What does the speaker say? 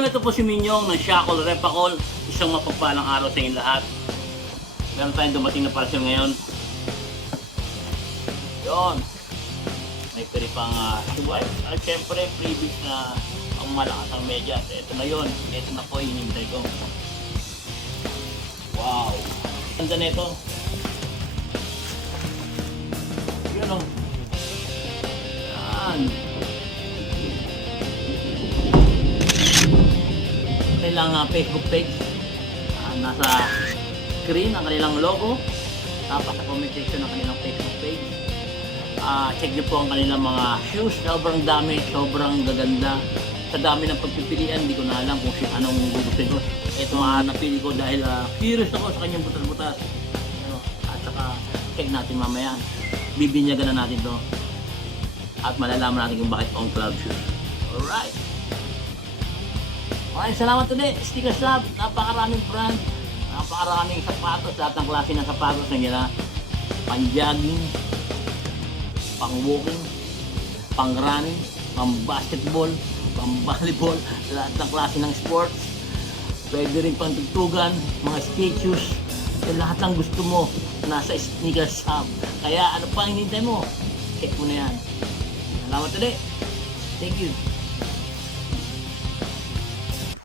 Yun, ito po si Minyong ng Shackle Repacol. Isang mapagpalang araw sa inyo lahat. Meron tayong dumating na parcel ngayon. Yun. May pwede pang subuhay. At syempre, previous na ang malakas ang medyas. Ito na yun. Ito na po yung hinintay ko. Wow. Ganda na ito. Yun o. Yan. Kanilang Facebook page. Nasa screen ang kanilang logo. Tapos sa comment section ng kanilang Facebook page. Check nyo po ang kanilang mga shoes. Sobrang dami, sobrang gaganda. Sa dami ng pagpipilian, hindi ko na alam kung anong gugustuhin ko. Ito napili ko dahil curious ako sa kanyang butas-butas. At saka check natin mamaya. Bibinyagan na natin to. At malalaman natin kung bakit on cloud shoes. Alright! Maraming salamat ulit, Stickers Lab. Napakaraming brand, napakaraming sapatos, lahat ng klase ng sapatos na nila. Pang-jogging, pang-walking, pang-running, pang-basketball, pang-volleyball, lahat ng klase ng sports. Pwede rin pang-tugtugan, mga skate shoes, lahat ng gusto mo nasa Sneakers Hub. Kaya ano pa hinintay mo? Check mo na yan. Salamat ulit. Thank you.